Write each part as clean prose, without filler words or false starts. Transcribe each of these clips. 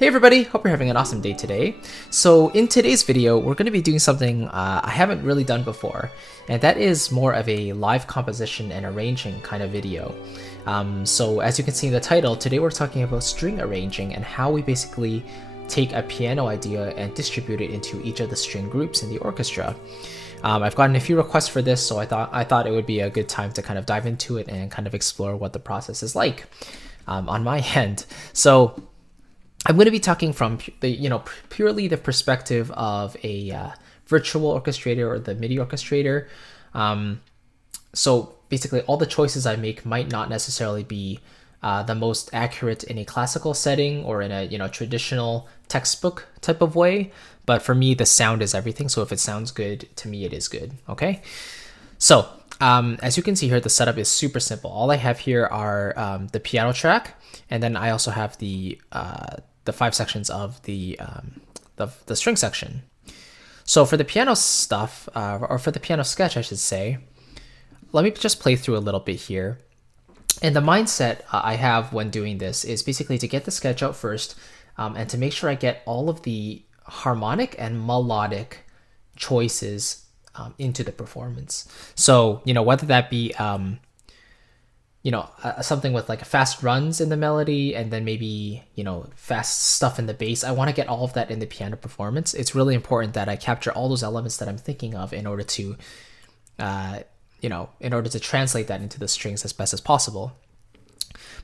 Hey everybody, hope you're having an awesome day today. So in today's video, we're going to be doing something I haven't really done before, and that is more of a live composition and arranging kind of video. So as you can see in the title, today we're talking about string arranging and how we basically take a piano idea and distribute it into each of the string groups in the orchestra. I've gotten a few requests for this, so I thought it would be a good time to kind of dive into it and kind of explore what the process is like on my end. So I'm going to be talking from purely the perspective of a virtual orchestrator or the MIDI orchestrator. So basically, all the choices I make might not necessarily be the most accurate in a classical setting or in a traditional textbook type of way. But for me, the sound is everything. So if it sounds good, to me, it is good. Okay. So as you can see here, the setup is super simple. All I have here are the piano track, and then I also have the 5 sections of the string section. So for the piano stuff, or for the piano sketch, I should say, let me just play through a little bit here. And the mindset I have when doing this is basically to get the sketch out first, and to make sure I get all of the harmonic and melodic choices into the performance. So, whether that be something with like fast runs in the melody and then maybe, fast stuff in the bass. I want to get all of that in the piano performance. It's really important that I capture all those elements that I'm thinking of in order to, translate that into the strings as best as possible.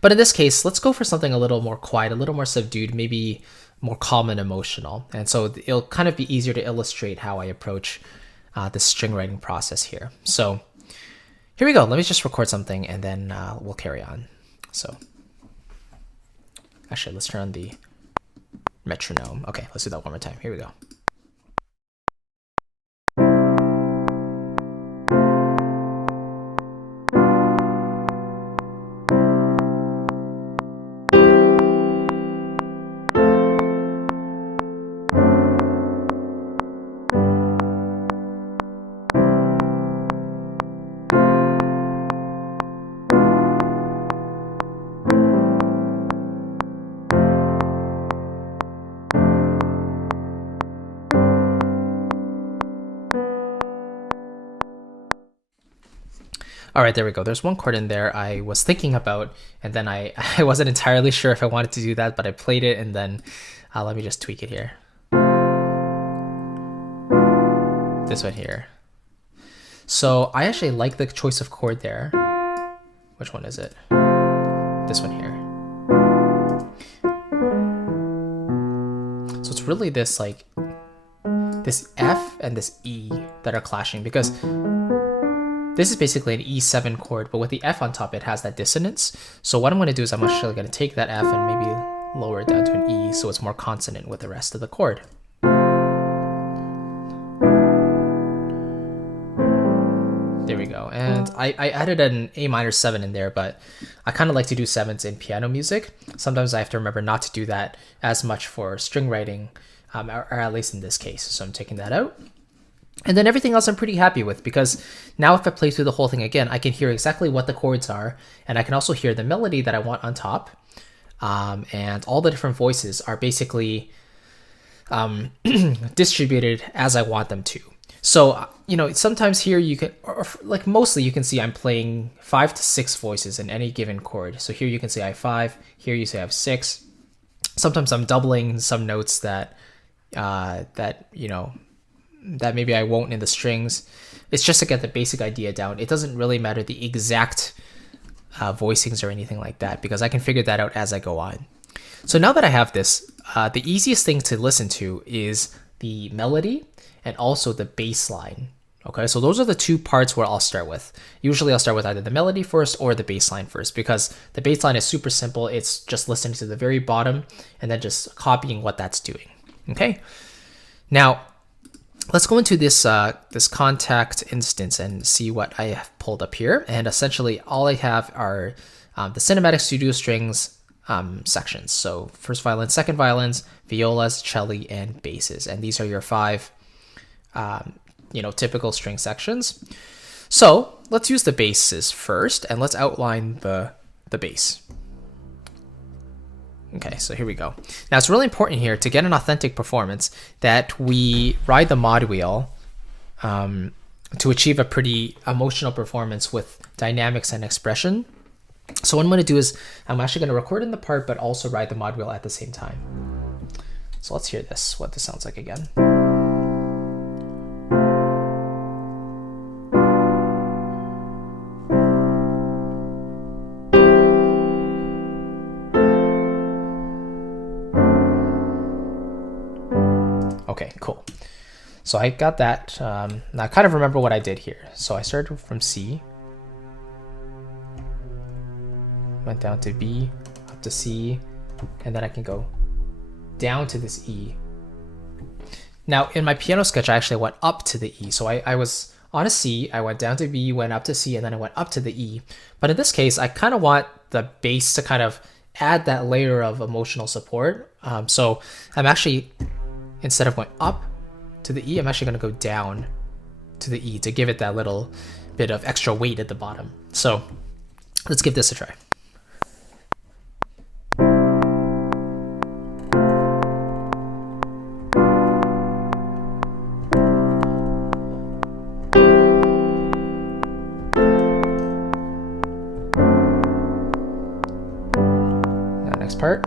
But in this case, let's go for something a little more quiet, a little more subdued, maybe more calm and emotional. And so it'll kind of be easier to illustrate how I approach the string writing process here. So here we go. Let me just record something and then we'll carry on. So actually, let's turn on the metronome. Okay, let's do that one more time. Here we go. All right, there we go. There's one chord in there I was thinking about, and then I wasn't entirely sure if I wanted to do that, but I played it, and then let me just tweak it here. This one here. So I actually like the choice of chord there. Which one is it? This one here. So it's really this this F and this E that are clashing, because this is basically an E7 chord, but with the F on top, it has that dissonance. So what I'm going to do is I'm actually going to take that F and maybe lower it down to an E so it's more consonant with the rest of the chord. There we go. And I added an A minor 7 in there, but I kind of like to do 7s in piano music. Sometimes I have to remember not to do that as much for string writing, or at least in this case. So I'm taking that out. And then everything else I'm pretty happy with, because now if I play through the whole thing again, I can hear exactly what the chords are, and I can also hear the melody that I want on top. And all the different voices are basically distributed as I want them to. So, sometimes here you can, or like mostly you can see I'm playing 5 to 6 voices in any given chord. So here you can say I have 5, here you say I have 6. Sometimes I'm doubling some notes that maybe I won't in the strings. It's just to get the basic idea down. It doesn't really matter the exact voicings or anything like that, because I can figure that out as I go on. So now that I have this, the easiest thing to listen to is the melody and also the bass line. Okay, so those are the two parts where I'll start with. Usually I'll start with either the melody first or the bass line first, because the bass line is super simple. It's just listening to the very bottom and then just copying what that's doing. Okay, now let's go into this this contact instance and see what I have pulled up here. And essentially all I have are the cinematic studio strings sections. So first violin, second violins, violas, cello, and basses. And these are your 5 typical string sections. So let's use the basses first, and let's outline the bass. Okay, so here we go. Now it's really important here to get an authentic performance that we ride the mod wheel to achieve a pretty emotional performance with dynamics and expression. So what I'm going to do is I'm actually going to record in the part, but also ride the mod wheel at the same time. So let's hear this, what this sounds like again. Okay, cool. So I got that. Now I kind of remember what I did here. So I started from C, went down to B, up to C, and then I can go down to this E. Now in my piano sketch, I actually went up to the E. So I was on a C, I went down to B, went up to C, and then I went up to the E. But in this case, I kind of want the bass to kind of add that layer of emotional support. So I'm actually, instead of going up to the E, I'm actually going to go down to the E to give it that little bit of extra weight at the bottom. So let's give this a try. Now next part.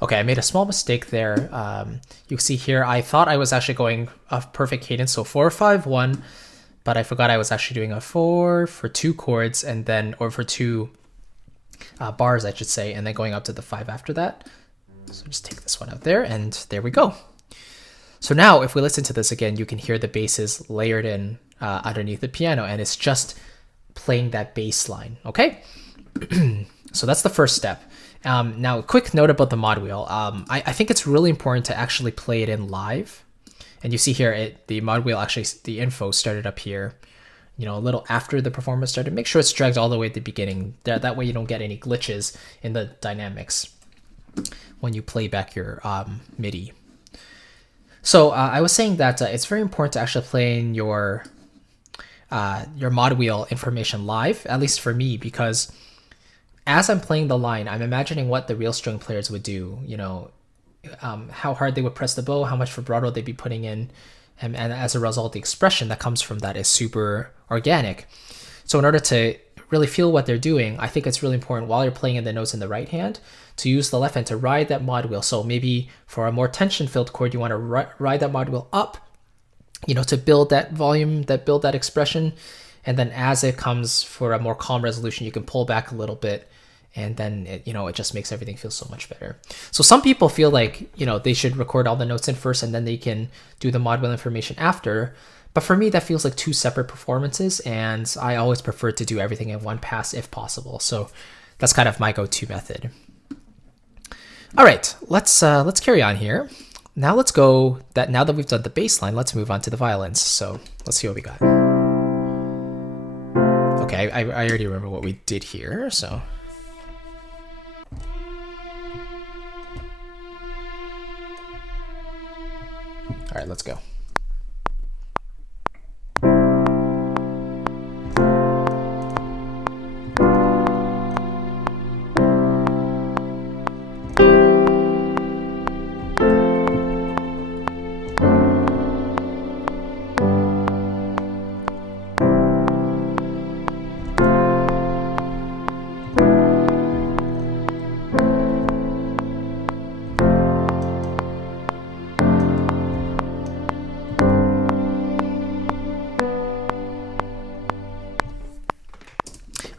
Okay, I made a small mistake there. You can see here, I thought I was actually going a perfect cadence, so 4, 5, 1, but I forgot I was actually doing a 4 for 2 chords, and then, or for 2 bars, I should say, and then going up to the 5 after that. So just take this one out there, and there we go. So now, if we listen to this again, you can hear the basses layered in underneath the piano, and it's just playing that bass line, okay? So that's the first step. Now, a quick note about the mod wheel. I think it's really important to actually play it in live. And you see here, the mod wheel actually, the info started up here, you know, a little after the performance started. Make sure it's dragged all the way at the beginning. That way you don't get any glitches in the dynamics when you play back your MIDI. So I was saying that it's very important to actually play in your mod wheel information live, at least for me, because as I'm playing the line, I'm imagining what the real string players would do, you know, how hard they would press the bow, how much vibrato they'd be putting in, and as a result, the expression that comes from that is super organic. So in order to really feel what they're doing, I think it's really important while you're playing in the notes in the right hand to use the left hand to ride that mod wheel. So maybe for a more tension-filled chord, you want to ride that mod wheel up, you know, to build that volume, build that expression. And then as it comes for a more calm resolution, you can pull back a little bit. And then, it just makes everything feel so much better. So some people feel like, they should record all the notes in first and then they can do the mod wheel information after. But for me, that feels like 2 separate performances. And I always prefer to do everything in one pass if possible. So that's kind of my go-to method. All right, let's carry on here. Now let's go, now that we've done the bass line, let's move on to the violins. So let's see what we got. Okay, I already remember what we did here, so. All right, let's go.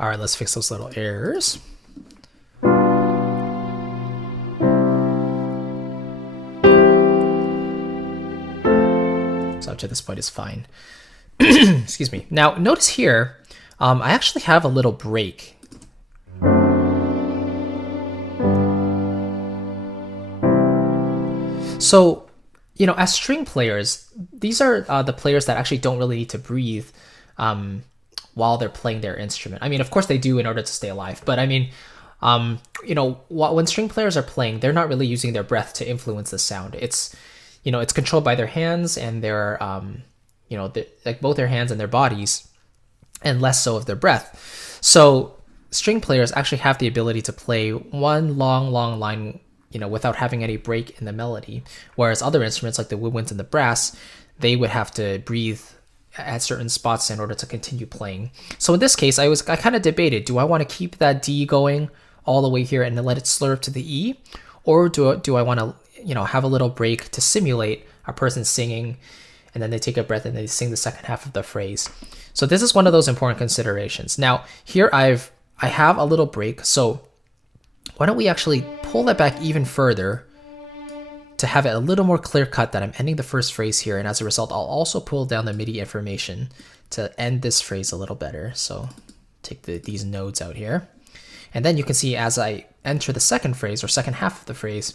All right, let's fix those little errors. So up to this point is fine. Excuse me. Now notice here, I actually have a little break. So, as string players, these are the players that actually don't really need to breathe while they're playing their instrument. I mean, of course they do in order to stay alive, but I mean, When string players are playing, they're not really using their breath to influence the sound. It's controlled by their hands and their, like both their hands and their bodies, and less so of their breath. So string players actually have the ability to play one long, long line, without having any break in the melody. Whereas other instruments like the woodwinds and the brass, they would have to breathe at certain spots in order to continue playing. So in this case, I kind of debated, do I want to keep that D going all the way here and then let it slurp to the E? Or do I want to, have a little break to simulate a person singing, and then they take a breath and they sing the second half of the phrase. So this is one of those important considerations. Now here I have a little break, so why don't we actually pull that back even further to have it a little more clear cut that I'm ending the first phrase here, and as a result I'll also pull down the MIDI information to end this phrase a little better. So take these nodes out here, and then you can see as I enter the second phrase or second half of the phrase,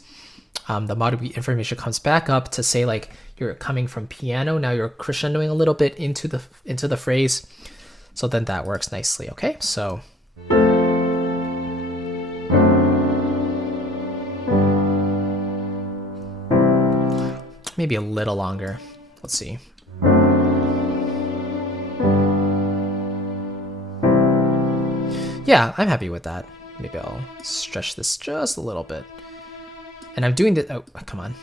the MIDI information comes back up to say like you're coming from piano, now you're crescendoing a little bit into the phrase. So then that works nicely. Okay, so maybe a little longer. Let's see. Yeah, I'm happy with that. Maybe I'll stretch this just a little bit. And I'm doing this, oh, come on.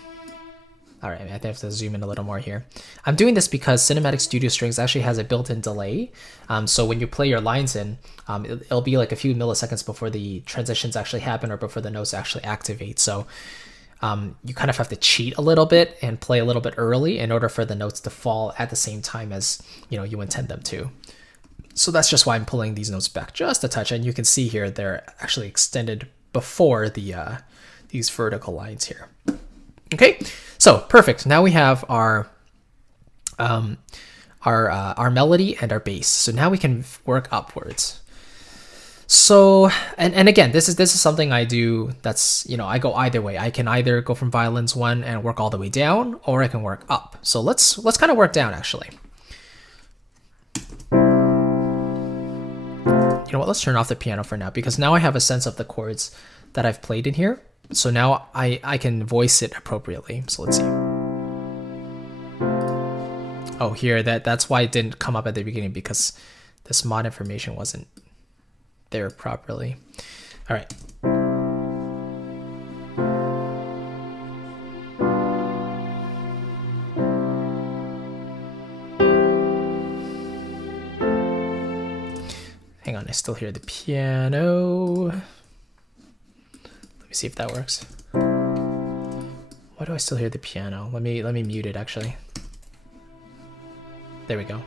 All right, I have to zoom in a little more here. I'm doing this because Cinematic Studio Strings actually has a built-in delay. So when you play your lines in, it'll be like a few milliseconds before the transitions actually happen or before the notes actually activate. So you kind of have to cheat a little bit and play a little bit early in order for the notes to fall at the same time as you intend them to. So that's just why I'm pulling these notes back just a touch, and you can see here they're actually extended before these vertical lines here. Okay, so perfect. Now we have our melody and our bass. So now we can work upwards. So, and again, this is something I do that's, I go either way. I can either go from violins 1 and work all the way down, or I can work up. So let's kind of work down actually. You know what, let's turn off the piano for now, because now I have a sense of the chords that I've played in here. So now I can voice it appropriately. So let's see. Oh, here, that's why it didn't come up at the beginning, because this mod information wasn't there properly. All right. Hang on, I still hear the piano. Let me see if that works. Why do I still hear the piano? Let me mute it actually. There we go.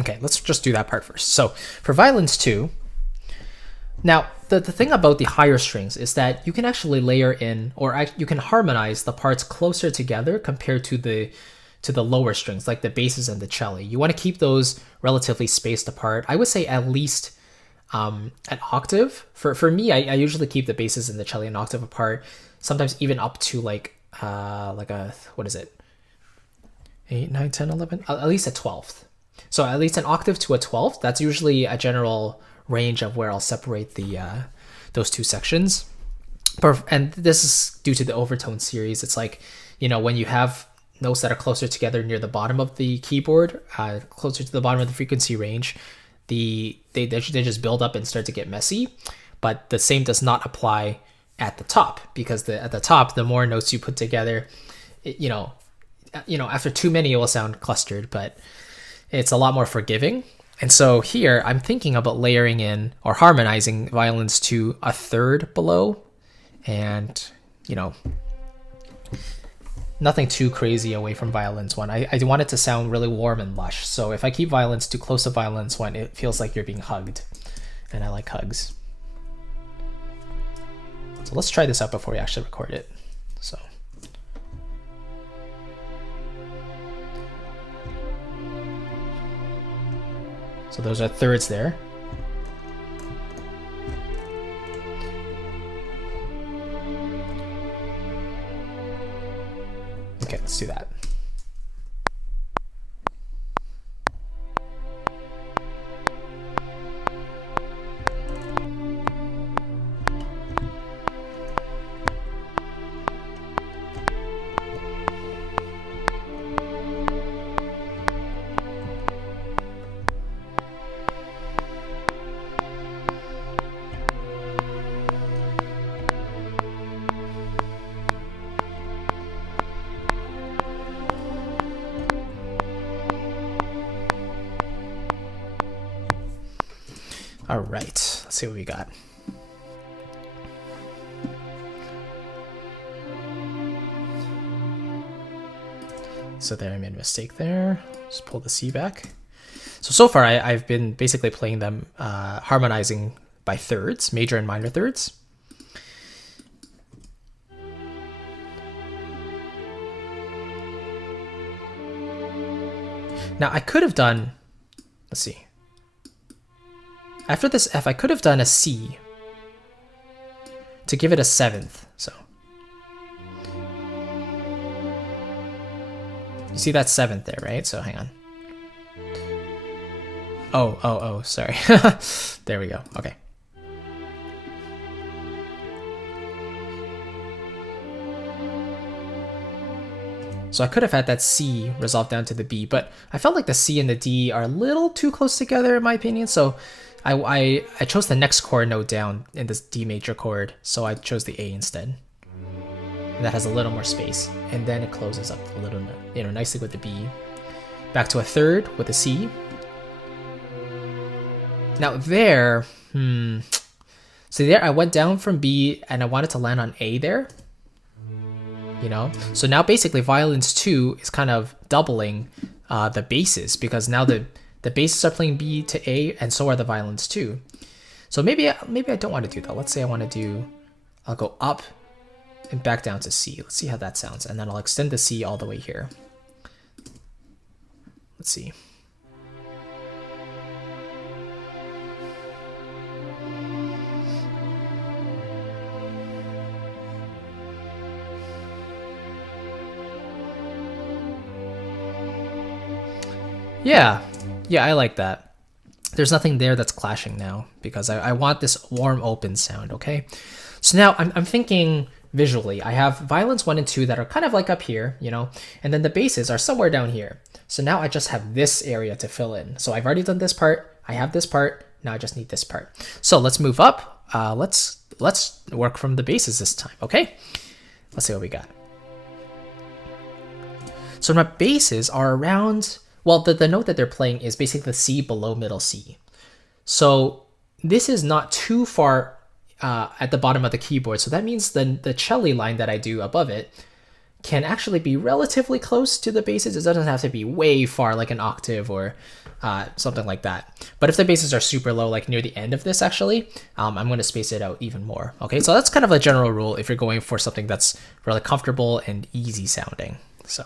Okay, let's just do that part first. So for violins 2, now the thing about the higher strings is that you can actually layer in, or you can harmonize the parts closer together compared to the lower strings, like the basses and the cello. You want to keep those relatively spaced apart. I would say at least an octave. For me, I usually keep the basses and the cello an octave apart, sometimes even up to like a, what is it? 8, 9, 10, 11, at least a 12th. So at least an octave to a 12th, that's usually a general range of where I'll separate those two sections. And this is due to the overtone series. It's like, when you have notes that are closer together near the bottom of the keyboard, closer to the bottom of the frequency range, they just build up and start to get messy. But the same does not apply at the top, because at the top, the more notes you put together, after too many, it will sound clustered, but it's a lot more forgiving. And so here I'm thinking about layering in or harmonizing violins to a third below, and nothing too crazy away from violins 1. I want it to sound really warm and lush. So if I keep violins too close to violins 1, it feels like you're being hugged, and I like hugs. So let's try this out before we actually record it. So those are thirds there. Okay, let's do that. All right, let's see what we got. So there, I made a mistake there. Just pull the C back. So far I've been basically playing them harmonizing by thirds, major and minor thirds. Now I could have done, let's see. After this F, I could have done a C to give it a seventh, so. You see that seventh there, right? So hang on. Oh, sorry. There we go, okay. So I could have had that C resolved down to the B, but I felt like the C and the D are a little too close together in my opinion, so I chose the next chord note down in this D major chord, so I chose the A instead. And that has a little more space, and then it closes up a little, nicely with the B. Back to a third with a C. Now there, so there I went down from B and I wanted to land on A there. So now basically violins 2 is kind of doubling the basses, because now the basses are playing B to A and so are the violins too. So maybe I don't want to do that. Let's say I'll go up and back down to C. Let's see how that sounds, and then I'll extend the C all the way here. Let's see. Yeah, I like that. There's nothing there that's clashing now, because I want this warm open sound, okay? So now I'm thinking visually. I have violins 1 and 2 that are kind of like up here, and then the basses are somewhere down here. So now I just have this area to fill in. So I've already done this part, I have this part, now I just need this part. So let's move up. Let's work from the basses this time, okay? Let's see what we got. So my basses are around, well, the note that they're playing is basically the C below middle C. So this is not too far at the bottom of the keyboard. So that means then the cello line that I do above it can actually be relatively close to the basses. It doesn't have to be way far, like an octave or something like that. But if the basses are super low, like near the end of this actually, I'm going to space it out even more. Okay, so that's kind of a general rule if you're going for something that's really comfortable and easy sounding. So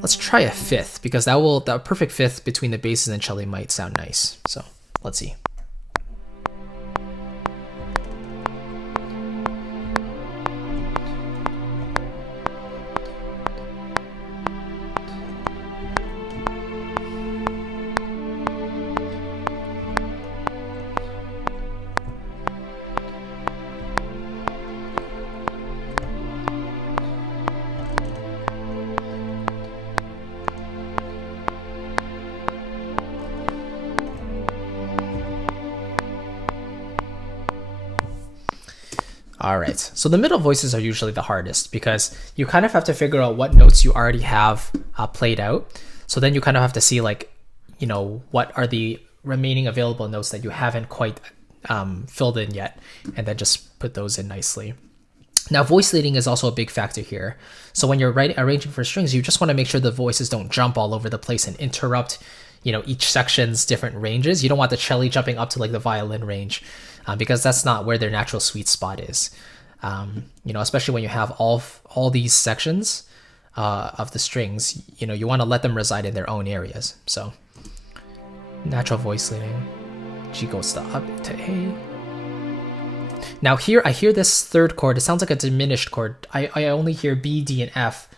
let's try a fifth, because that perfect fifth between the basses and cello might sound nice. So let's see. All right, so the middle voices are usually the hardest, because you kind of have to figure out what notes you already have played out. So then you kind of have to see, like, what are the remaining available notes that you haven't quite filled in yet, and then just put those in nicely. Now, voice leading is also a big factor here. So when you're arranging for strings, you just want to make sure the voices don't jump all over the place and interrupt, each section's different ranges. You don't want the cello jumping up to like the violin range, because that's not where their natural sweet spot is. Especially when you have all these sections of the strings, you want to let them reside in their own areas. So natural voice leading, G goes to up to A. Now here I hear this third chord. It sounds like a diminished chord. I only hear B, D, and F.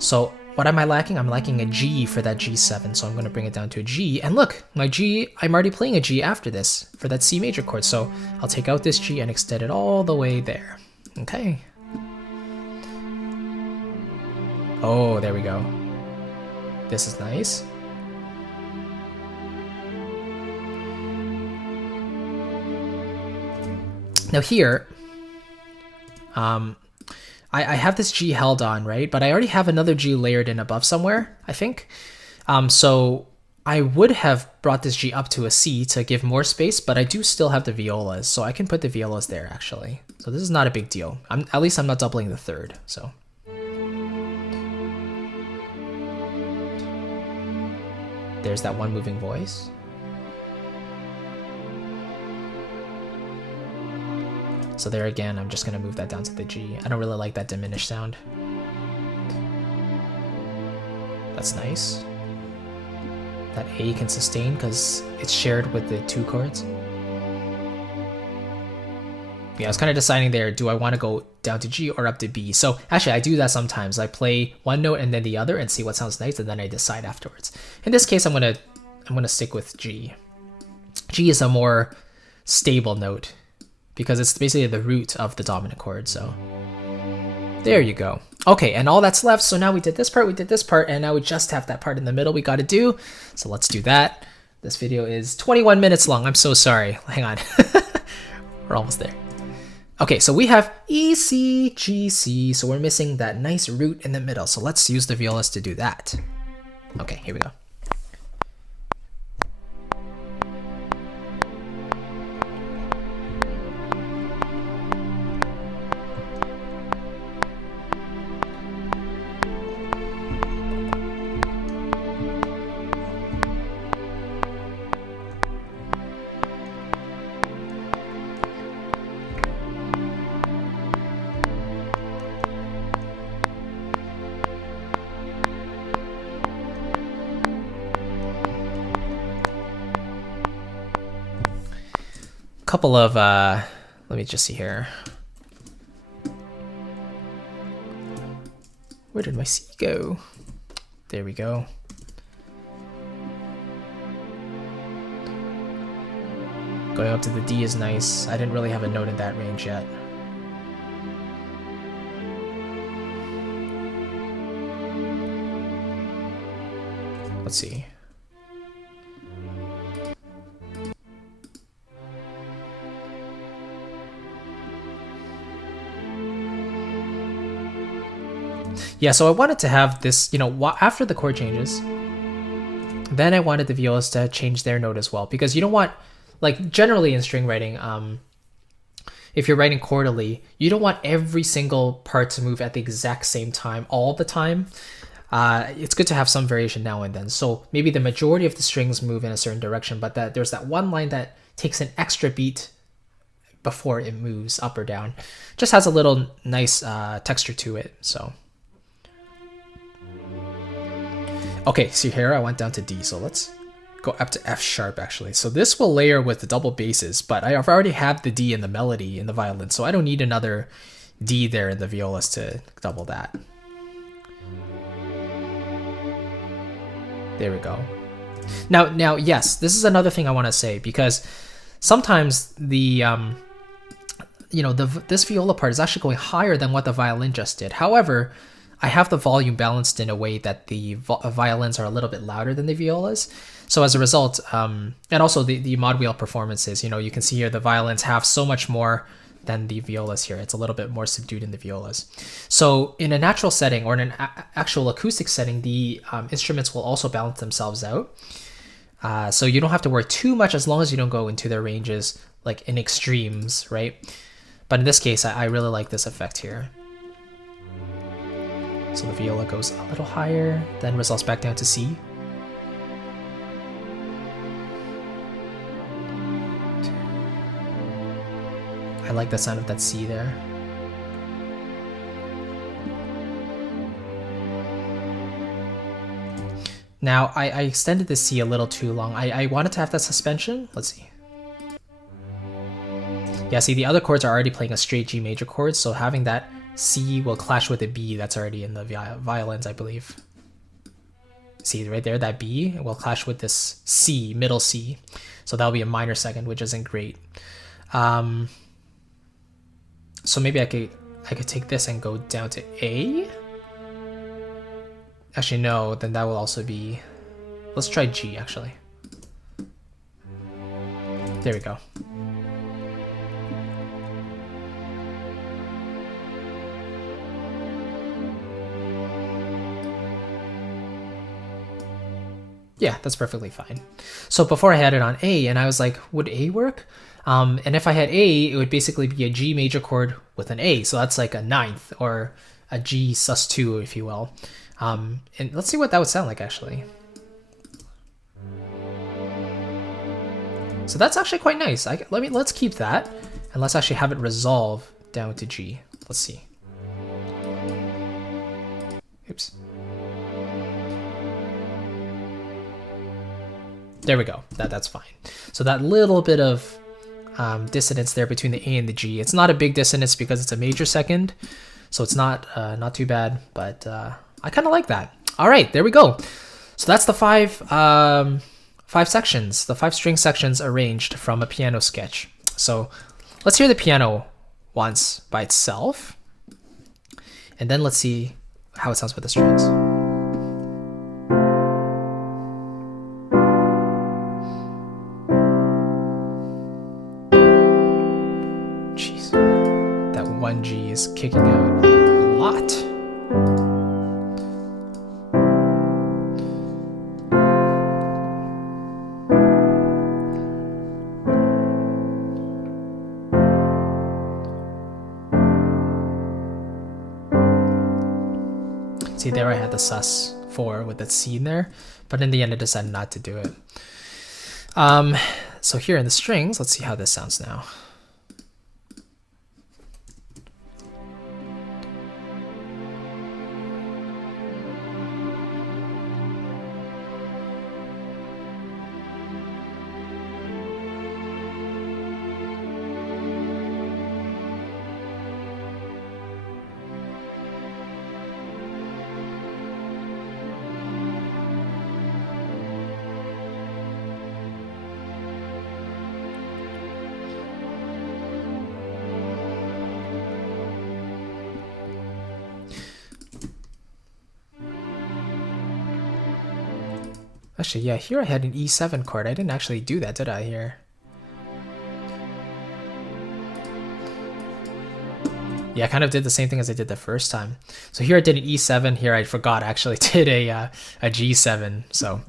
So what am I lacking? I'm lacking a G for that G7, so I'm going to bring it down to a G. And look, my G, I'm already playing a G after this for that C major chord, so I'll take out this G and extend it all the way there. Okay. Oh, there we go. This is nice. Now here, I have this G held on, right? But I already have another G layered in above somewhere, I think. So I would have brought this G up to a C to give more space, but I do still have the violas, so I can put the violas there actually. So this is not a big deal. At least I'm not doubling the third, so. There's that one moving voice. So there again, I'm just gonna move that down to the G. I don't really like that diminished sound. That's nice. That A can sustain because it's shared with the two chords. Yeah, I was kind of deciding there, do I want to go down to G or up to B? So actually I do that sometimes. I play one note and then the other and see what sounds nice, and then I decide afterwards. In this case, I'm gonna stick with G. G is a more stable note because it's basically the root of the dominant chord, so. There you go. Okay, and all that's left, so now we did this part, and now we just have that part in the middle we gotta do. So let's do that. This video is 21 minutes long. I'm so sorry. Hang on. We're almost there. Okay, so we have E, C, G, C, so we're missing that nice root in the middle. So let's use the violas to do that. Okay, here we go. Couple of let me just see here. Where did my C go? There we go. Going up to the D is nice. I didn't really have a note in that range yet. Let's see. Yeah, so I wanted to have this, you know, after the chord changes, then I wanted the violas to change their note as well, because you don't want, like generally in string writing, if you're writing chordally, you don't want every single part to move at the exact same time all the time. It's good to have some variation now and then. So maybe the majority of the strings move in a certain direction, but there's that one line that takes an extra beat before it moves up or down. Just has a little nice texture to it, so. Okay, so here I went down to D, so let's go up to F sharp actually. So this will layer with the double basses, but I've already have the D in the melody in the violin, so I don't need another D there in the violas to double that. There we go. Now, yes, this is another thing I want to say, because sometimes the this viola part is actually going higher than what the violin just did. However, I have the volume balanced in a way that the violins are a little bit louder than the violas. So as a result, and also the mod wheel performances, you can see here the violins have so much more than the violas here. It's a little bit more subdued in the violas. So in a natural setting or in an actual acoustic setting, the instruments will also balance themselves out. So you don't have to worry too much as long as you don't go into their ranges like in extremes, right? But in this case, I really like this effect here. So the viola goes a little higher, then resolves back down to C. I like the sound of that C there. Now, I extended the C a little too long. I wanted to have that suspension. Let's see. Yeah, see, the other chords are already playing a straight G major chord, so having that C will clash with a B that's already in the violins, I believe. See, right there, that B will clash with this C, middle C. So that'll be a minor second, which isn't great. So maybe I could take this and go down to A. Actually, no, then that will also be... Let's try G, actually. There we go. Yeah, that's perfectly fine. So before I had it on A, and I was like, would A work? And if I had A, it would basically be a G major chord with an A. So that's like a ninth or a G sus2, if you will. And let's see what that would sound like, actually. So that's actually quite nice. Let's keep that, and let's actually have it resolve down to G. Let's see. Oops. There we go. That's fine. So that little bit of dissonance there between the A and the G. It's not a big dissonance because it's a major second, so it's not too bad. But I kind of like that. All right, there we go. So that's the five sections, the 5 string sections arranged from a piano sketch. So let's hear the piano once by itself, and then let's see how it sounds with the strings. Jeez, that 1G is kicking out a lot. See, there I had the sus4 with that C in there, but in the end I decided not to do it. So here in the strings, let's see how this sounds now. Actually, yeah, here I had an E7 chord. I didn't actually do that, did I, here? Yeah, I kind of did the same thing as I did the first time. So here I did an E7. Here I forgot I actually did a G7. So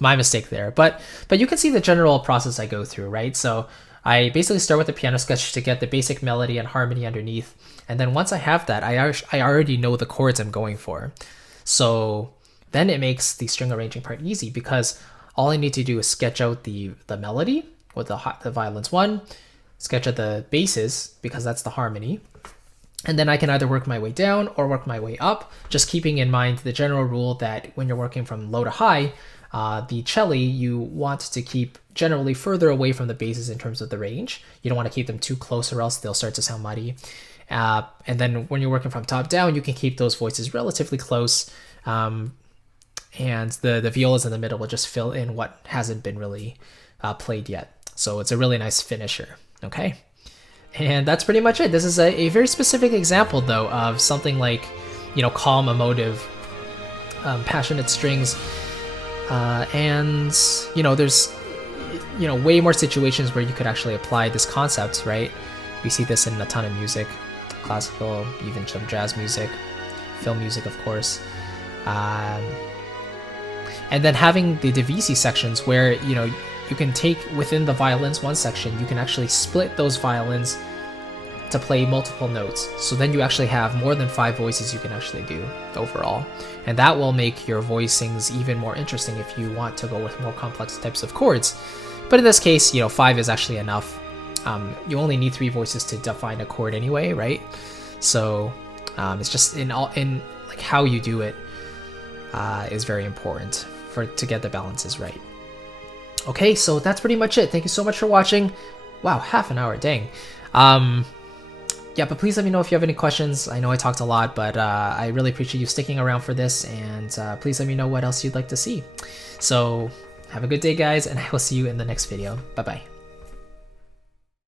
my mistake there. But you can see the general process I go through, right? So I basically start with the piano sketch to get the basic melody and harmony underneath. And then once I have that, I already know the chords I'm going for. So then it makes the string arranging part easy because all I need to do is sketch out the melody with the violins 1, sketch out the basses because that's the harmony, and then I can either work my way down or work my way up, just keeping in mind the general rule that when you're working from low to high, the cello you want to keep generally further away from the basses in terms of the range. You don't want to keep them too close or else they'll start to sound muddy. And then when you're working from top down, you can keep those voices relatively close. And the violas in the middle will just fill in what hasn't been really played yet. So it's a really nice finisher, okay? And that's pretty much it. This is a very specific example, though, of something like, you know, calm, emotive, passionate strings. And, you know, there's, you know, way more situations where you could actually apply this concept, right? We see this in a ton of music, classical, even some jazz music, film music, of course. And then having the divisi sections where, you know, you can take within the violins one section, you can actually split those violins to play multiple notes. So then you actually have more than 5 voices you can actually do overall. And that will make your voicings even more interesting if you want to go with more complex types of chords. But in this case, you know, 5 is actually enough. You only need 3 voices to define a chord anyway, right? So it's just in like how you do it is very important to get the balances right. Okay, so that's pretty much it. Thank you so much for watching. Wow, half an hour, dang. Yeah, but please let me know if you have any questions. I know I talked a lot, but I really appreciate you sticking around for this, and please let me know what else you'd like to see. So have a good day, guys, and I will see you in the next video. Bye-bye.